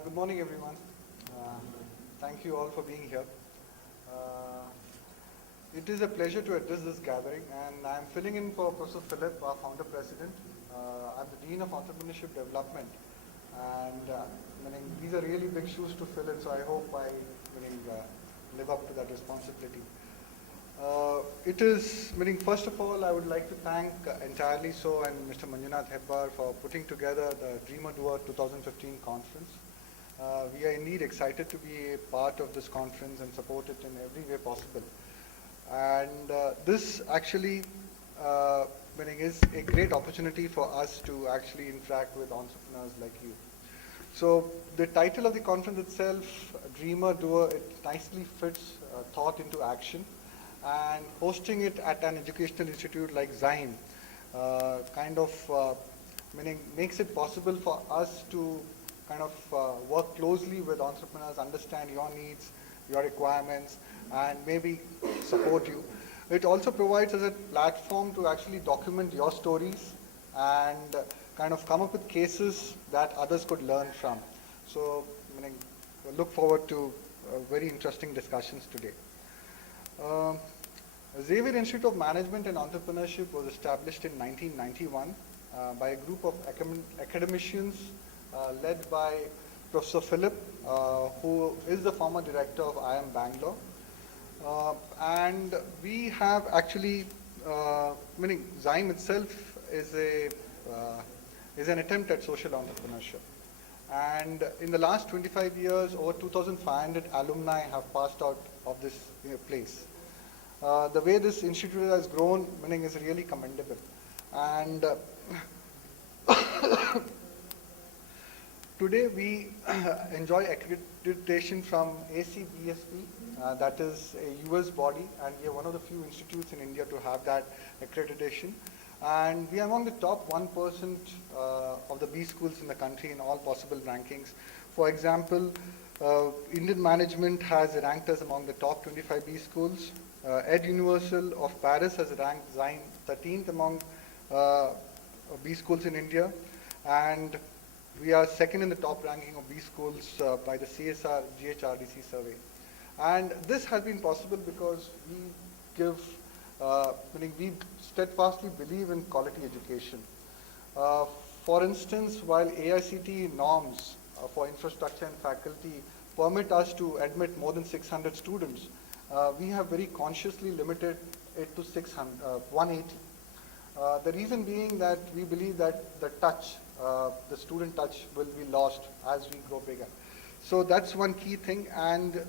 Good morning, everyone. Uh, Thank you all for being here. Uh, It is a pleasure to address this gathering, and I'm filling in for Professor Philip, our founder president. I'm the Dean of Entrepreneurship Development, and these are really big shoes to fill in, so I hope I live up to that responsibility. First of all, I would like to thank EntirelySo and Mr. Manjunath Hebbar for putting together the Dreamer Doer 2015 conference. We are indeed excited to be a part of this conference and support it in every way possible. And this actually is a great opportunity for us to actually interact with entrepreneurs like you. So the title of the conference itself, Dreamer Doer, it nicely fits thought into action. And hosting it at an educational institute like XIME makes it possible for us to work closely with entrepreneurs, understand your needs, your requirements, and maybe support you. It also provides us a platform to actually document your stories and come up with cases that others could learn from. So, we look forward to very interesting discussions today. Xavier Institute of Management and Entrepreneurship was established in 1991 by a group of academicians led by Professor Philip, who is the former director of IIM Bangalore. And we have actually, XIME itself is an attempt at social entrepreneurship. And in the last 25 years, over 2,500 alumni have passed out of this place. The way this institute has grown, is really commendable. And today we enjoy accreditation from ACBSP, that is a US body, and we are one of the few institutes in India to have that accreditation. And we are among the top 1% of the B schools in the country in all possible rankings. For example, Indian Management has ranked us among the top 25 B schools. Ed Universal of Paris has ranked XIME 13th among B schools in India. And we are second in the top ranking of B schools by the CSR GHRDC survey. And this has been possible because we steadfastly believe in quality education. For instance, while AICTE norms for infrastructure and faculty permit us to admit more than 600 students, we have very consciously limited it to 180. The reason being that we believe that the student touch will be lost as we grow bigger. So that's one key thing. And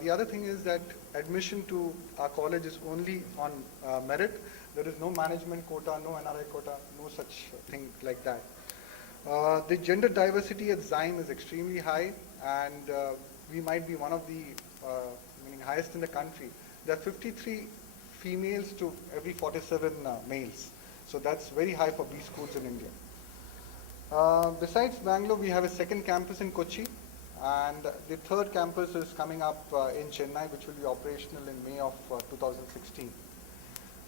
the other thing is that admission to our college is only on merit. There is no management quota, no NRI quota, no such thing like that. The gender diversity at XIME is extremely high, and we might be one of the highest in the country. There are 53 females to every 47 males. So that's very high for B schools in India. Besides Bangalore, we have a second campus in Kochi, and the third campus is coming up in Chennai, which will be operational in May of 2016.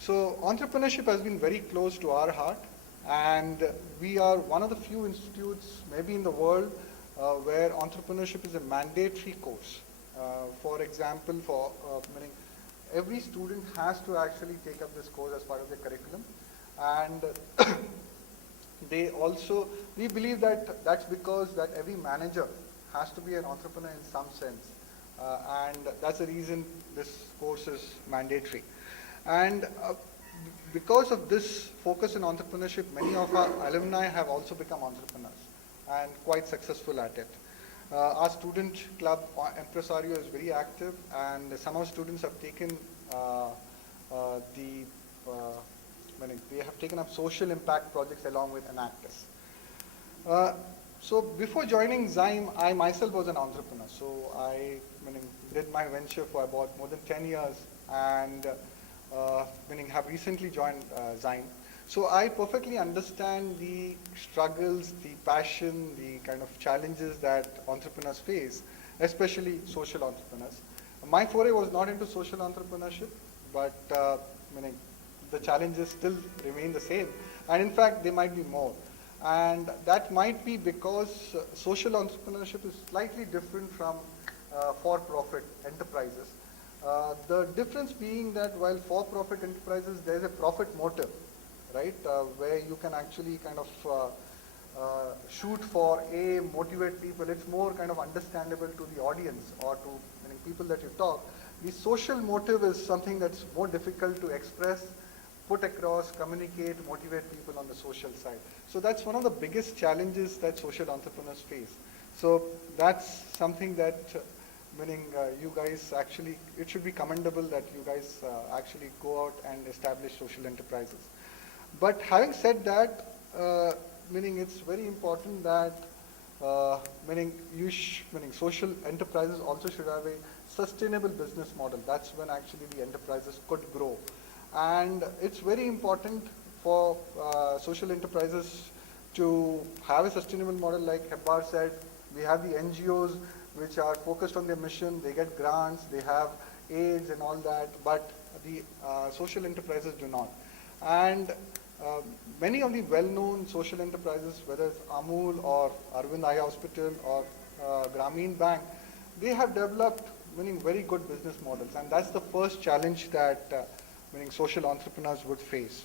So entrepreneurship has been very close to our heart, and we are one of the few institutes, maybe in the world, where entrepreneurship is a mandatory course. For example, every student has to actually take up this course as part of their curriculum. And we believe that that's because that every manager has to be an entrepreneur in some sense. And that's the reason this course is mandatory. And because of this focus on entrepreneurship, many of our alumni have also become entrepreneurs and quite successful at it. Our student club, Empresario, is very active, and some of our students have taken they have taken up social impact projects along with Enactus. So before joining XIME, I myself was an entrepreneur. So I did my venture for about more than 10 years, and have recently joined XIME. So I perfectly understand the struggles, the passion, the kind of challenges that entrepreneurs face, especially social entrepreneurs. My foray was not into social entrepreneurship, but the challenges still remain the same, and in fact, they might be more. And that might be because social entrepreneurship is slightly different from for-profit enterprises. The difference being that while for-profit enterprises, there is a profit motive, right, where you can actually kind of shoot for motivate people. It's more kind of understandable to the audience or to people that you talk. The social motive is something that's more difficult to express, put across, communicate, motivate people on the social side. So that's one of the biggest challenges that social entrepreneurs face. So that's something that, you guys actually, it should be commendable that you guys actually go out and establish social enterprises. But having said that, it's very important that social enterprises also should have a sustainable business model. That's when actually the enterprises could grow. And it's very important for social enterprises to have a sustainable model. Like Hebbar said, we have the NGOs which are focused on their mission, they get grants, they have aids and all that, but the social enterprises do not. And many of the well-known social enterprises, whether it's Amul or Arvind Eye Hospital or Grameen Bank, they have developed very good business models, and that's the first challenge that social entrepreneurs would face.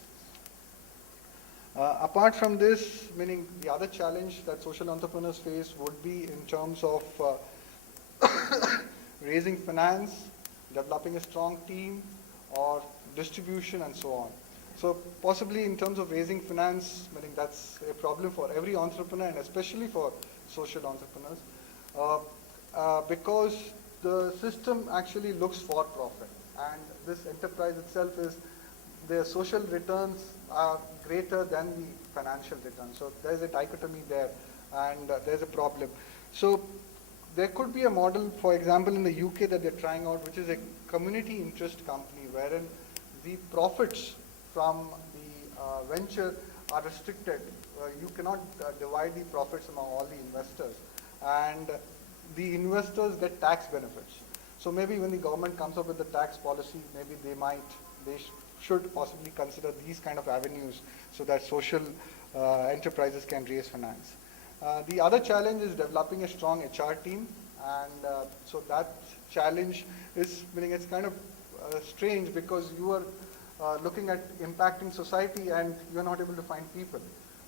Apart from this, the other challenge that social entrepreneurs face would be in terms of raising finance, developing a strong team, or distribution, and so on. So possibly in terms of raising finance, that's a problem for every entrepreneur, and especially for social entrepreneurs, because the system actually looks for profit, and this enterprise itself is, the social returns are greater than the financial returns. So there's a dichotomy there, and there's a problem. So there could be a model, for example, in the UK that they're trying out, which is a community interest company, wherein the profits from the venture are restricted. You cannot divide the profits among all the investors, and the investors get tax benefits. So maybe when the government comes up with the tax policy, maybe they should possibly consider these kind of avenues so that social enterprises can raise finance. The other challenge is developing a strong HR team, and so that challenge is, it's kind of strange because you are looking at impacting society and you're not able to find people,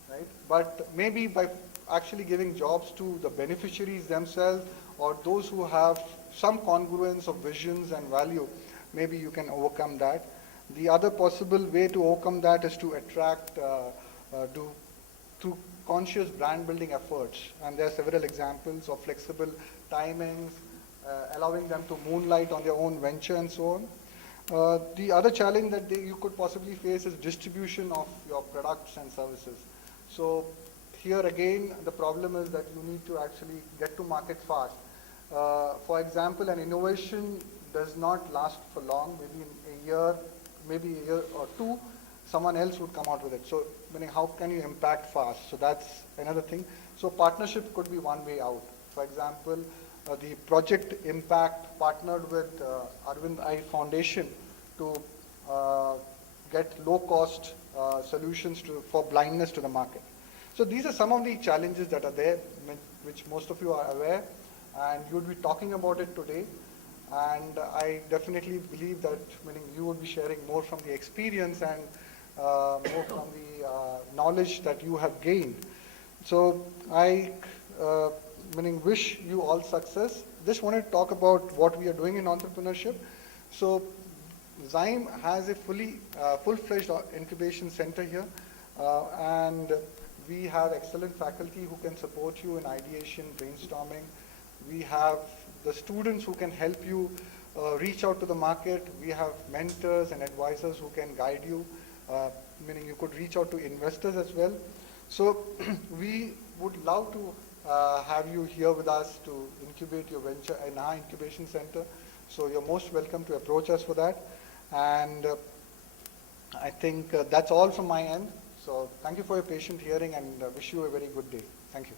right? But maybe by actually giving jobs to the beneficiaries themselves or those who have some congruence of visions and value, maybe you can overcome that. The other possible way to overcome that is to attract through conscious brand building efforts. And there are several examples of flexible timings, allowing them to moonlight on their own venture and so on. The other challenge that you could possibly face is distribution of your products and services. So here again, the problem is that you need to actually get to market fast. For example, an innovation does not last for long. Maybe in a year, maybe a year or two, someone else would come out with it. So how can you impact fast? So that's another thing. So partnership could be one way out. For example, the Project Impact partnered with Arvind Eye Foundation to get low-cost solutions for blindness to the market. So these are some of the challenges that are there, which most of you are aware, and you would be talking about it today. And I definitely believe that you will be sharing more from the experience and more from the knowledge that you have gained. So I wish you all success. Just wanted to talk about what we are doing in entrepreneurship. So XIME has a full-fledged incubation center here, and we have excellent faculty who can support you in ideation, brainstorming. We have the students who can help you reach out to the market. We have mentors and advisors who can guide you, meaning you could reach out to investors as well. So we would love to have you here with us to incubate your venture in our incubation center. So you're most welcome to approach us for that. And I think that's all from my end. So thank you for your patient hearing, and wish you a very good day. Thank you.